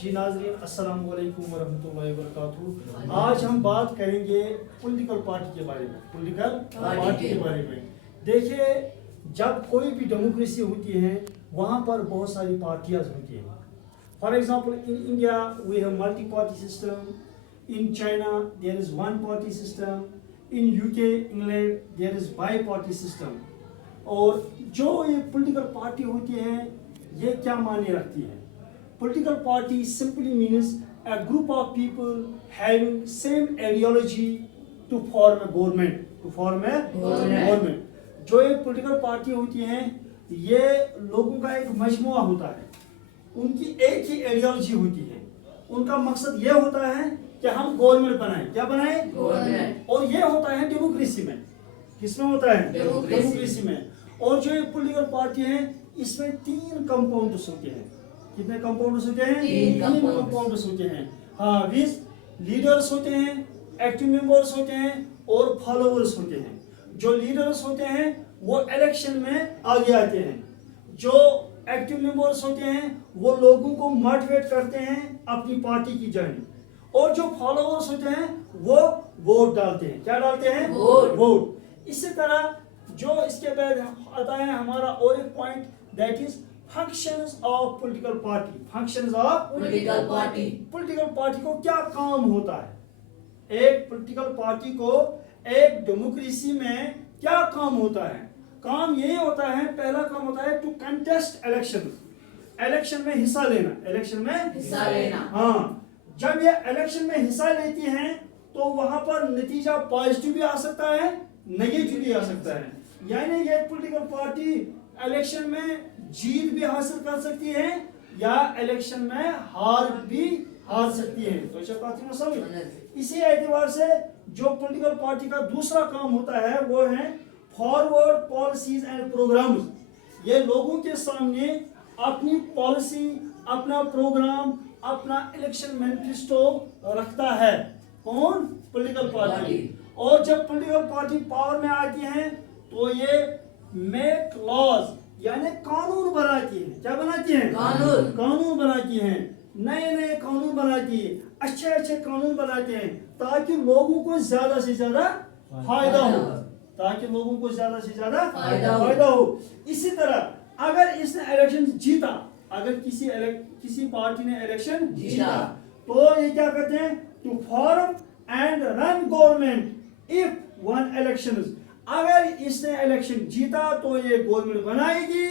جی ناظرین السلام علیکم ورحمۃ اللہ وبرکاتہ. آج ہم بات کریں گے پولیٹیکل پارٹی کے بارے میں. پولیٹیکل پارٹی کے بارے میں دیکھیے، جب کوئی بھی ڈیموکریسی ہوتی ہے وہاں پر بہت ساری پارٹیاں ہوتی ہیں. For example in India we have multi party system. In China there is one party system. In U K England there is bi party system. اور جو یہ پولیٹیکل پارٹی ہوتی ہے یہ کیا معنی رکھتی ہے؟ Political party simply means a group of people having same ideology to form a government. government. جو ایک پولیٹیکل پارٹی ہوتی ہیں یہ لوگوں کا ایک مجموعہ ہوتا ہے. ان کی ایک ہی ایڈیالوجی ہوتی ہے. ان کا مقصد یہ ہوتا ہے کہ ہم گورنمنٹ بنائیں. کیا بنائیں؟ گورنمنٹ. اور یہ ہوتا ہے ڈیموکریسی میں. کس میں ہوتا ہے؟ ڈیموکریسی میں. اور جو ایک پولیٹیکل پارٹی ہے اس میں 3 کمپاؤنڈز ہوتے ہیں. کتنے کمپاؤنڈز ہوتے ہیں؟ 3 کمپاؤنڈز ہوتے ہیں. ہاں، ویز لیڈرز ہوتے ہیں، ایکٹیو ممبرز ہوتے ہیں اور فالوورز ہوتے ہیں. جو لیڈرز ہوتے ہیں وہ الیکشن میں آگے آتے ہیں. جو ایکٹیو ممبرز ہوتے ہیں وہ لوگوں کو موٹیویٹ کرتے ہیں اپنی پارٹی کی جانب. اور جو فالوورز ہوتے ہیں وہ ووٹ ڈالتے ہیں. کیا ڈالتے ہیں؟ ووٹ. اسی طرح جو اس کے بعد آتا ہے ہمارا اور ایک point, that is functions of political party. functions of political party. political party کو کیا کام ہوتا ہے؟ ایک political party کو ایک ڈیموکریسی میں کیا کام ہوتا ہے؟ کام یہی ہوتا ہے، پہلا کام ہوتا ہے to contest elections. الیکشن میں حصہ لینا. الیکشن میں حصہ لینا. ہاں، جب یہ الیکشن میں حصہ لیتی ہیں تو وہاں پر نتیجہ پازیٹیو بھی آ سکتا ہے، نیگیٹو بھی آ سکتا ہے. یعنی یہ پولیٹیکل پارٹی الیکشن میں جیت بھی حاصل کر سکتی ہے یا الیکشن میں ہار سکتی ہے. تو سمجھ. اسی اعتبار سے جو پولیٹیکل پارٹی کا دوسرا کام ہوتا ہے وہ ہے فارورڈ پالیسیز اینڈ پروگرامز. یہ لوگوں کے سامنے اپنی پالیسی، اپنا پروگرام، اپنا الیکشن مینیفیسٹو رکھتا ہے. کون؟ Political party. اور جب پولیٹیکل پارٹی پاور میں آتی ہے تو یہ میک لاز یعنی قانون بناتی ہے. کیا بناتی ہیں؟ قانون بناتی ہیں. نئے قانون بناتی ہے، اچھے قانون بناتے ہیں تاکہ لوگوں کو زیادہ سے زیادہ فائدہ ہو. اسی طرح اگر اس نے الیکشن جیتا، اگر کسی پارٹی نے الیکشن جیتا تو یہ کیا کرتے ہیں؟ To form and run government of one elections. اگر اس نے الیکشن جیتا تو یہ گورنمنٹ بنائے گی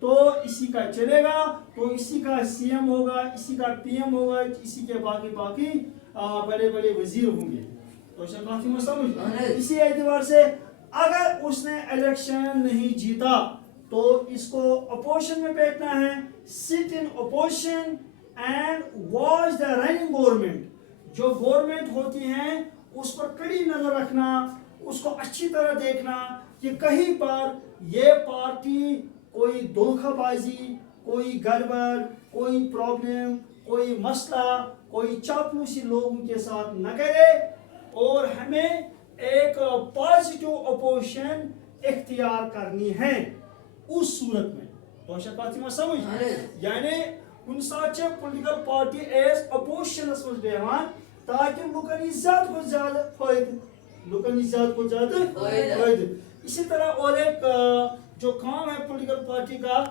تو اسی کا چلے گا، تو اسی کا سی ایم ہوگا، اسی کا پی ایم ہوگا، اسی کے باقی بڑے وزیر ہوں گے. تو کافی سمجھ. اسی اعتبار سے اگر اس نے الیکشن نہیں جیتا تو اس کو اپوزیشن میں بیٹھنا ہے. سٹ in opposition and watch the running government. جو گورنمنٹ ہوتی ہیں اس پر کڑی نظر رکھنا، اس کو اچھی طرح دیکھنا کہ کہیں پر یہ پارٹی کوئی دھوکہ بازی، کوئی گڑبڑ، کوئی پرابلم، کوئی مسئلہ، کوئی چاپلوسی لوگوں کے ساتھ نہ کرے. اور ہمیں ایک پازیٹیو اپوزیشن اختیار کرنی ہے اس صورت میں. تو سمجھ. یعنی کن ساتھ چھے پولیٹیکل پارٹی ایز اپوزیشنس منٛز بیہوان تاکہ لوکن یی زیادہ کھۄتہٕ زیادٕ فائدہ. اسی طرح اور ایک جو کام ہے پولیٹیکل پارٹی کا،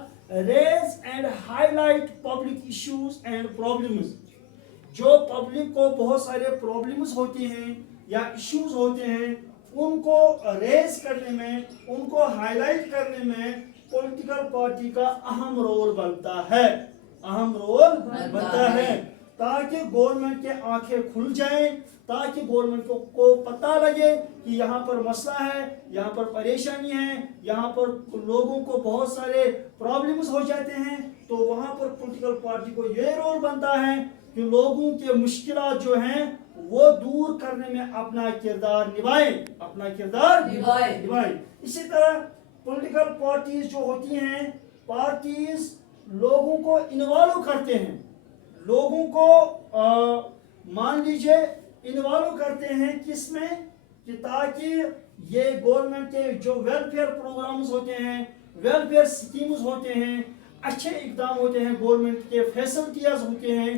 raise and high light public issues and problems. جو پبلک کو بہت سارے پرابلمز ہوتی ہیں یا ایشوز ہوتے ہیں ان کو ریز کرنے میں، ان کو ہائی لائٹ کرنے میں پولیٹیکل پارٹی کا اہم رول بنتا ہے تاکہ گورنمنٹ کے آنکھیں کھل جائیں، تاکہ گورنمنٹ کو پتہ لگے کہ یہاں پر مسئلہ ہے، یہاں پر پریشانی ہے، یہاں پر لوگوں کو بہت سارے پرابلمز ہو جاتے ہیں. تو وہاں پر پولیٹیکل پارٹی کو یہ رول بنتا ہے کہ لوگوں کے مشکلات جو ہیں وہ دور کرنے میں اپنا کردار نبھائیں. اسی طرح پولیٹیکل پارٹیز جو ہوتی ہیں، پارٹیز لوگوں کو انوالو کرتے ہیں. لوگوں کو مان لیجئے انوالو کرتے ہیں کس میں؟ کہ تاکہ یہ گورنمنٹ کے جو ویلفیئر پروگرامز ہوتے ہیں، ویلفیئر سکیمز ہوتے ہیں، اچھے اقدام ہوتے ہیں، گورنمنٹ کے فیسلٹیز ہوتے ہیں،